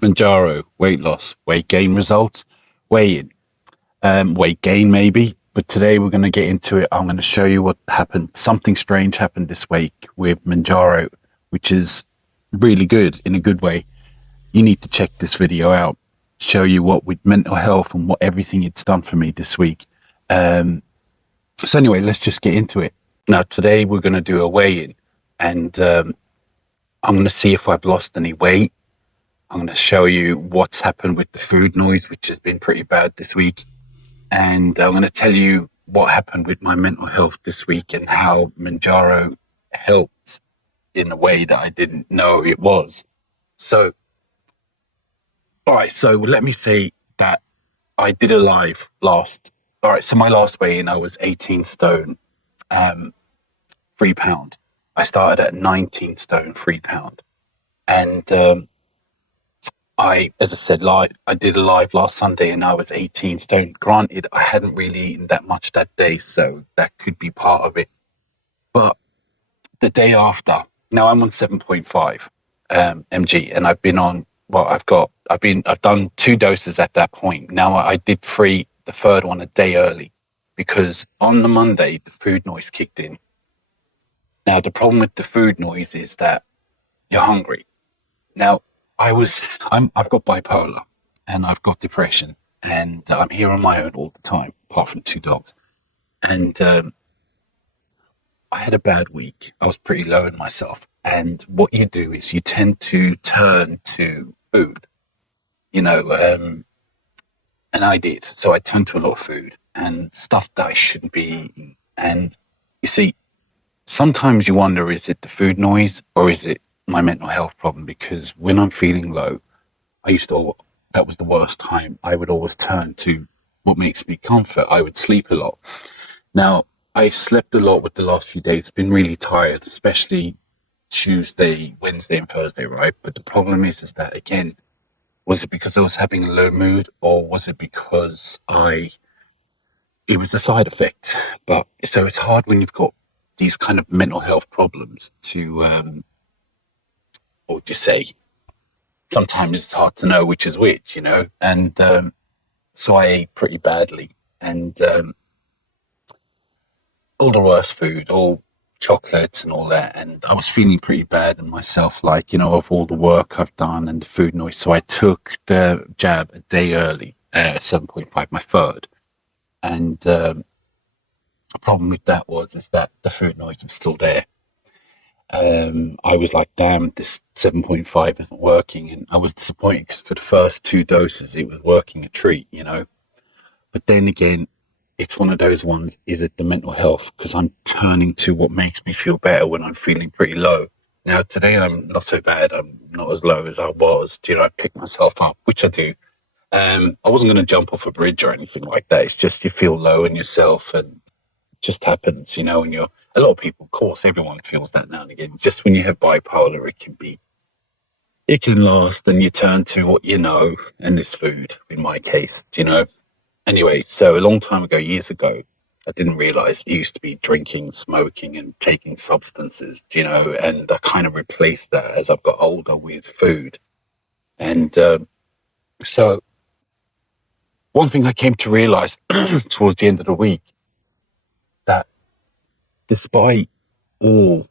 Mounjaro, weight loss, weight gain results, weigh in, weight gain maybe. But today we're going to get into it. I'm going to show you what happened. Something strange happened this week with Mounjaro, which is really good in a good way. You need to check this video out. Show you what with mental health and what everything it's done for me this week. So anyway, let's just get into it. Now today we're going to do a weigh-in, and I'm going to see if I've lost any weight. I'm going to show you what's happened with the food noise, which has been pretty bad this week. And I'm going to tell you what happened with my mental health this week and how Mounjaro helped in a way that I didn't know it was. So, all right, so let me say that I did a live last. All right, so my last weigh-in, I was 18 stone, 3 pound. I started at 19 stone, 3 pound. And as I said, I did a live last Sunday and I was 18 stone. Granted, I hadn't really eaten that much that day, so that could be part of it. But the day after, now I'm on 7.5 mg, and I've been on. Well, I've done 2 doses at that point. Now I did the third one a day early, because on the Monday the food noise kicked in. Now the problem with the food noise is that you're hungry. Now, I've got bipolar and I've got depression, and I'm here on my own all the time, apart from 2 dogs. And I had a bad week. I was pretty low in myself. And what you do is you tend to turn to food, you know, and I did. So I turned to a lot of food and stuff that I shouldn't be eating. And you see, sometimes you wonder, is it the food noise or is it my mental health problem? Because when I'm feeling low, that was the worst time. I would always turn to what makes me comfort. I would sleep a lot. Now, I slept a lot with the last few days, been really tired, especially Tuesday, Wednesday, and Thursday, right? But the problem is that, again, was it because I was having a low mood, or was it because it was a side effect? But so it's hard when you've got these kind of mental health problems to, what would you say? Sometimes it's hard to know which is which, you know? And so I ate pretty badly, and all the worst food, all chocolates and all that. And I was feeling pretty bad in myself, like, you know, of all the work I've done and the food noise. So I took the jab a day early, 7.5, my third. And the problem with that is that the food noise was still there. I was like, damn, this 7.5 isn't working. And I was disappointed because for the first 2 doses, it was working a treat, you know. But then again, it's one of those ones, is it the mental health? Because I'm turning to what makes me feel better when I'm feeling pretty low. Now, today I'm not so bad. I'm not as low as I was. You know, I pick myself up, which I do. I wasn't going to jump off a bridge or anything like that. It's just you feel low in yourself, and it just happens, you know. And a lot of people, of course, everyone feels that now and again. Just when you have bipolar, it can last, and you turn to what you know, and this food, in my case, you know. Anyway, so a long time ago, years ago, I didn't realize it used to be drinking, smoking, and taking substances, you know, and I kind of replaced that as I've got older with food. And so one thing I came to realize towards the end of the week, that despite all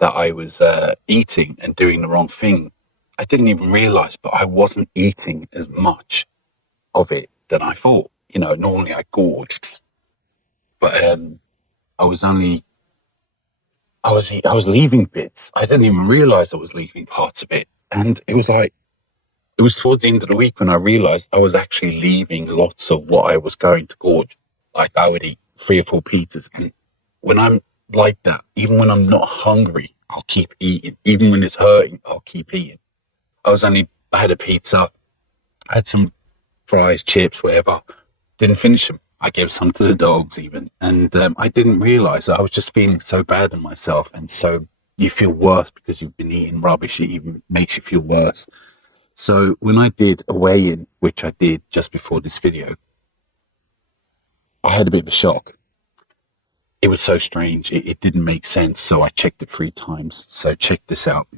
that I was eating and doing the wrong thing, I didn't even realize, but I wasn't eating as much of it than I thought. You know, normally I gorged, but I was only I was leaving bits. I didn't even realize I was leaving parts of it. And it was towards the end of the week when I realized I was actually leaving lots of what I was going to gorge. Like I would eat 3 or 4 pizzas. And when I'm like that, even when I'm not hungry, I'll keep eating. Even when it's hurting, I'll keep eating. I had a pizza, I had some fries, chips, whatever. Didn't finish them. I gave some to the dogs even. And I didn't realize that I was just feeling so bad in myself. And so you feel worse because you've been eating rubbish. It even makes you feel worse. So when I did a weigh-in, which I did just before this video, I had a bit of a shock. It was so strange. It didn't make sense. So I checked it 3 times. So check this out.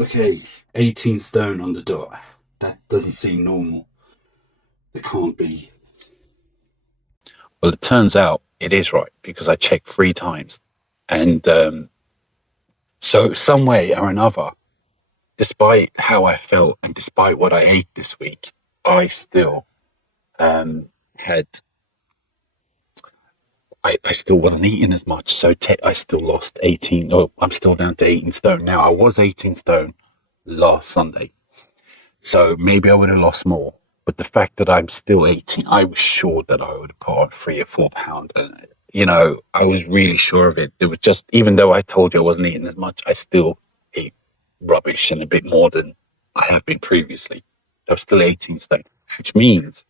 Okay, 18 stone on the dot. That doesn't seem normal. It can't be. Well, it turns out it is right because I checked 3 times. And so, some way or another, despite how I felt and despite what I ate this week, I still had I still wasn't eating as much. So I still lost 18. Oh, I'm still down to 18 stone. Now, I was 18 stone last Sunday. So maybe I would have lost more. But the fact that I'm still 18, I was sure that I would have put on 3 or 4 pounds. And, I was really sure of it. It was just, even though I told you I wasn't eating as much, I still ate rubbish and a bit more than I have been previously. I was still 18 stone, which means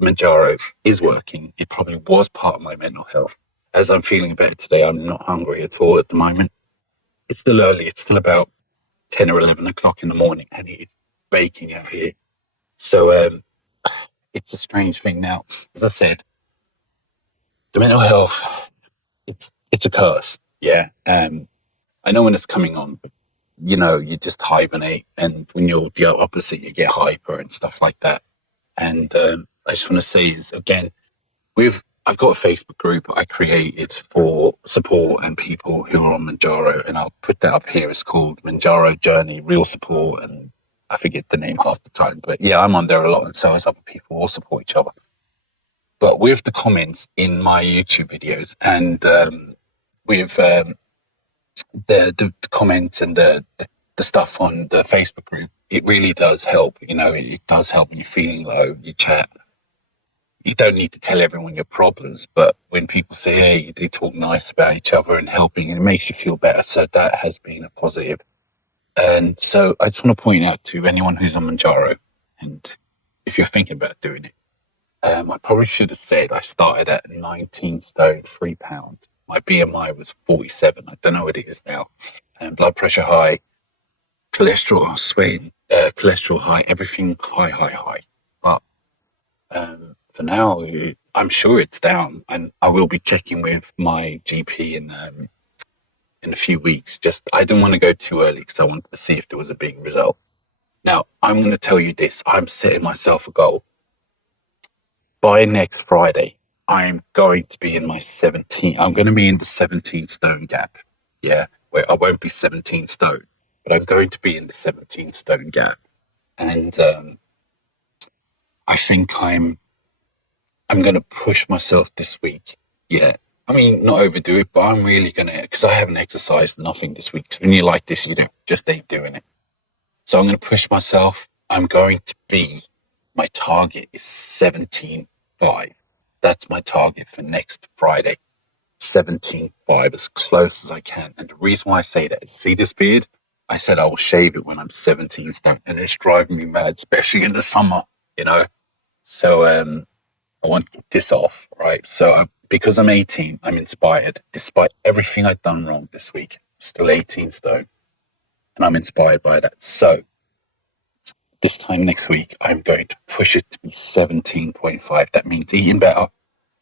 Mounjaro is working. It probably was part of my mental health. As I'm feeling better today, I'm not hungry at all at the moment. It's still early. It's still about 10 or 11 o'clock in the morning, and it's baking out here. So it's a strange thing now. As I said, the mental health, it's a curse. Yeah. I know when it's coming on, but you just hibernate, and when you're the opposite, you get hyper and stuff like that. And I just want to say is again, I've got a Facebook group I created for support and people who are on Mounjaro, and I'll put that up here. It's called Mounjaro Journey Real Support, and I forget the name half the time, but yeah, I'm on there a lot, and so is other people all support each other. But with the comments in my YouTube videos and with the comments and the stuff on the Facebook group, it really does help. It does help when you're feeling low. You chat. You don't need to tell everyone your problems, but when people say, hey, they talk nice about each other and helping, it makes you feel better. So that has been a positive. And so I just want to point out to anyone who's on Mounjaro, and if you're thinking about doing it, I probably should have said I started at 19 stone, 3 pounds. My BMI was 47. I don't know what it is now. And blood pressure high, cholesterol, sweating, cholesterol high, everything high, high, high. But for now, I'm sure it's down, and I will be checking with my GP in a few weeks. Just I didn't want to go too early because I wanted to see if there was a big result. Now, I'm going to tell you this. I'm setting myself a goal. By next Friday, I'm going to be in my 17. I'm going to be in the 17 stone gap. Yeah, where I won't be 17 stone, but I'm going to be in the 17 stone gap. And I think I'm going to push myself this week. Yeah. I mean, not overdo it, but I'm really going to, because I haven't exercised nothing this week. Because when you're like this, you just ain't doing it. So I'm going to push myself. I'm going to be, my target is 17.5. That's my target for next Friday. 17.5, as close as I can. And the reason why I say that is, see this beard? I said I will shave it when I'm 17 stone. And it's driving me mad, especially in the summer, you know? So, I want to get this off, right? So because I'm 18, I'm inspired. Despite everything I've done wrong this week, I'm still 18 stone, and I'm inspired by that. So this time next week, I'm going to push it to be 17.5. That means eating better,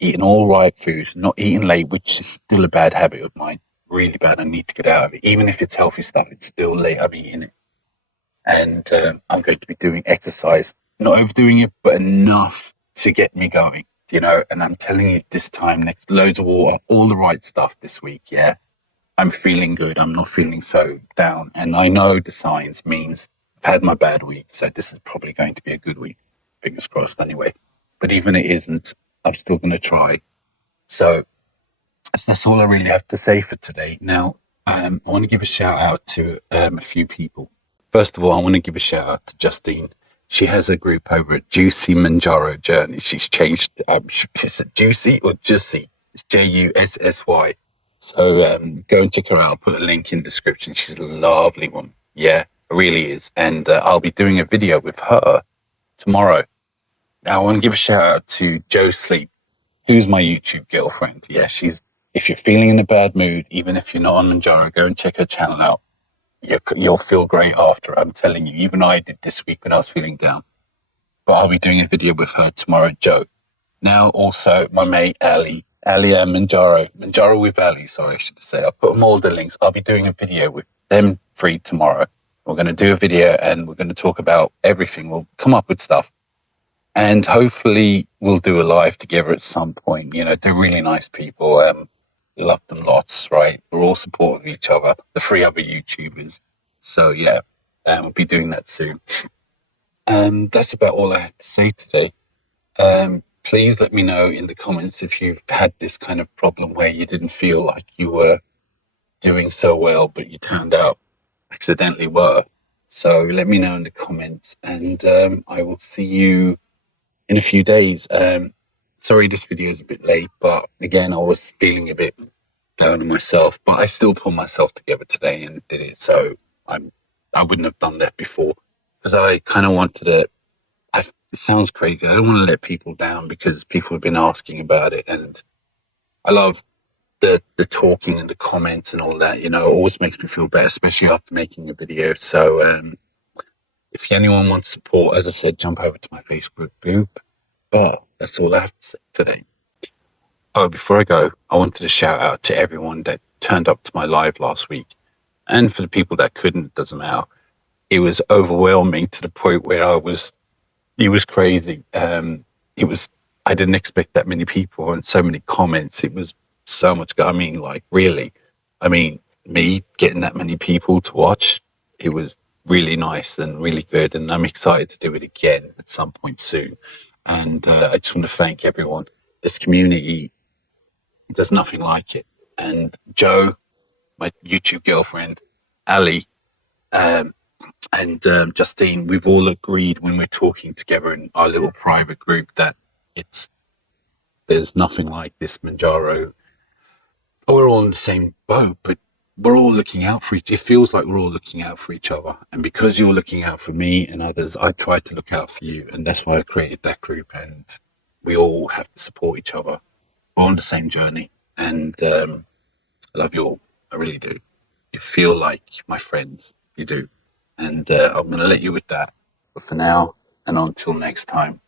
eating all right foods, not eating late, which is still a bad habit of mine. Really bad. I need to get out of it. Even if it's healthy stuff, it's still late. I'm eating it. And I'm going to be doing exercise, not overdoing it, but enough to get me going, and I'm telling you this time next, loads of water, all the right stuff this week. Yeah. I'm feeling good. I'm not feeling so down. And I know the science means I've had my bad week. So this is probably going to be a good week. Fingers crossed anyway. But even if it isn't, I'm still going to try. So that's all I really have to say for today. Now, I want to give a shout out to a few people. First of all, I want to give a shout out to Justine. She has a group over at Juicy Mounjaro Journey. She's changed. Is it Juicy or Juicy? It's Jussy. So go and check her out. I'll put a link in the description. She's a lovely one. Yeah, it really is. And I'll be doing a video with her tomorrow. Now, I want to give a shout out to Joe Sleep, who's my YouTube girlfriend. Yeah, if you're feeling in a bad mood, even if you're not on Mounjaro, go and check her channel out. You'll feel great after. I'm telling you, even I did this week when I was feeling down. But I'll be doing a video with her tomorrow, Joe. Now also my mate Ali and Mounjaro with Ali, sorry, I should say. I'll put them all the links. I'll be doing a video with them three tomorrow. We're going to do a video and we're going to talk about everything. We'll come up with stuff and hopefully we'll do a live together at some point. You know, they're really nice people. Love them lots, right? We're all supporting each other, the three other YouTubers. So yeah, we'll be doing that soon. And that's about all I had to say today. Please let me know in the comments if you've had this kind of problem where you didn't feel like you were doing so well, but you turned out accidentally were. So let me know in the comments, and I will see you in a few days. Sorry, this video is a bit late, but again, I was feeling a bit down on myself, but I still pulled myself together today and did it. So I wouldn't have done that before because I kind of wanted to. It sounds crazy. I don't want to let people down because people have been asking about it, and I love the talking and the comments and all that. You know, it always makes me feel better, especially after making a video. So if anyone wants support, as I said, jump over to my Facebook group. But that's all I have to say today. Oh, before I go, I wanted to shout out to everyone that turned up to my live last week. And for the people that couldn't, it doesn't matter. It was overwhelming to the point where it was crazy. It was, I didn't expect that many people and so many comments. It was so much. I mean, like, really, I mean, me getting that many people to watch, it was really nice and really good. And I'm excited to do it again at some point soon. And I just want to thank everyone. This community, there's nothing like it. And Joe, my YouTube girlfriend, Ali, um, and Justine, we've all agreed when we're talking together in our little private group that it's there's nothing like this Mounjaro. We're all in the same boat, but we're all looking out for each. It feels like we're all looking out for each other, and because you're looking out for me and others, I try to look out for you, and that's why I created that group. And we all have to support each other. We're on the same journey, and I love you all. I really do. You feel like my friends. You do. And I'm going to let you with that. But for now, and until next time,